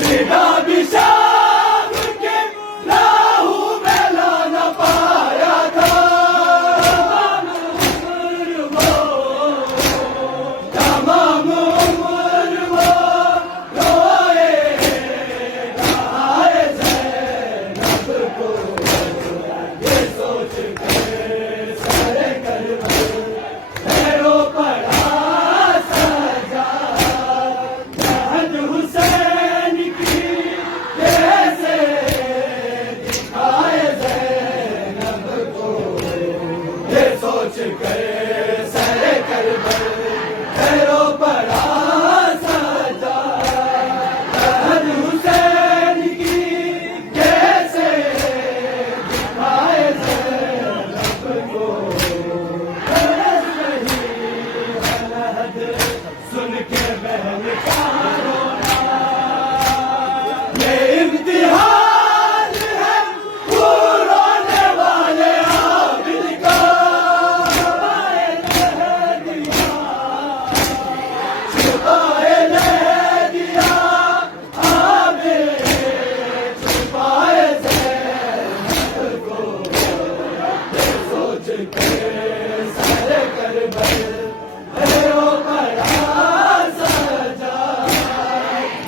ردا بھی شام کے راہو میں لا نہ پایا تھا، تمام عمر وہ روئے گائے زینب کو، یہ سوچ کے سر کربل ہے رو پڑا سجاد، جہد حسین کی کیسے دکھائے زینب کو، یہ سوچ کر سر کربل ہے رو پڑا سجاد، جہد حسین کی کیسے دکھائے زینب کو، سن کے بہن کا رونا، یہ امتحان ہے وہ رونے والے عابد کا، چھپائے لے دیا عابد، چھپائے زینب کو، یہ سوچ کے سر کربل ہے رو پڑا سجاد،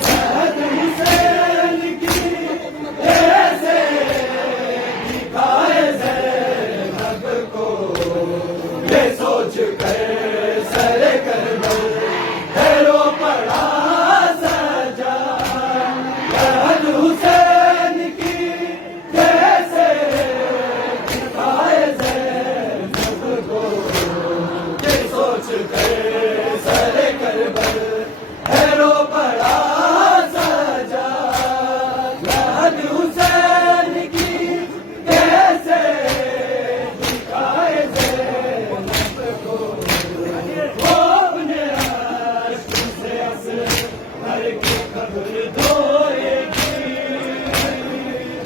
جہد حسین کی کیسے دکھائے زینب کو، یہ سوچ کر سر کربل ہے رو پڑا سجاد، جہد حسین کی کیسے دکھائے زینب کو، یہ سوچ کر سر کربل ہے رو پڑا سجاد، جہد حسین کی کیسے دکھائے زینب کو، وہ اپنے عشق سے اصغر کی قبر دھوئے گی،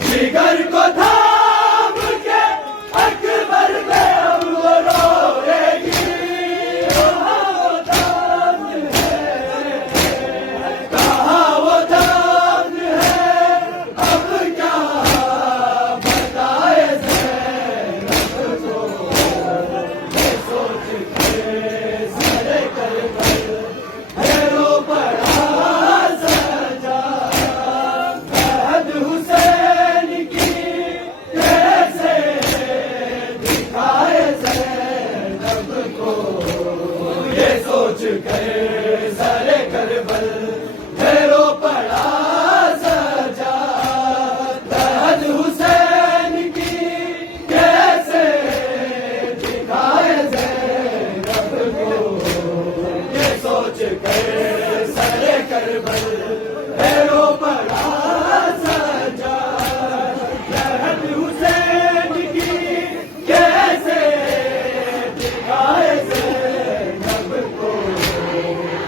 جگر کو تھام کے اکبر پہ اب وہ روئے گی، کہاں وہ دامن ہے، کہاں وہ دامن ہے، اب کیا بتائے زینب کو، یہ سوچ کے سر کربل ہے رو پڑا سجاد، جہد حسین کی کیسے دکھائے زینب کو، یہ سوچ کر سر کربل ہے رو پڑا سجاد، جہد حسین کی کیسے دکھائے زینب کو، یہ سوچ کر سر کربل ہے رو پڑا سجاد، جہد حسین کی کیسے دکھائے زینب کو،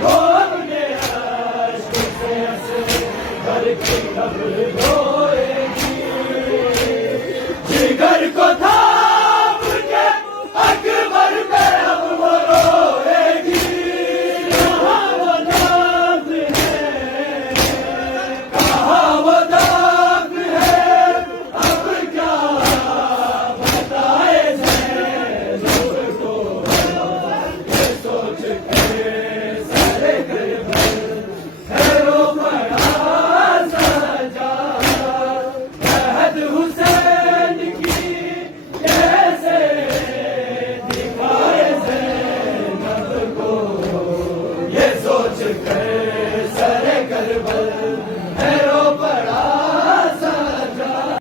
وہ اپنے عشق سے اصغر کی قبر دھوئے گی، جگر کو تھام کے اکبر پہ اب وہ روئے گی، کہاں وہ داغ ہے، کہاں وہ داغ ہے، اب کیا بتائے زینب کو، یہ سوچ کے سر کربل ہے رو پڑا سجاد، جہد حسین کی کیسے دکھائے زینب کو، یہ سوچ کر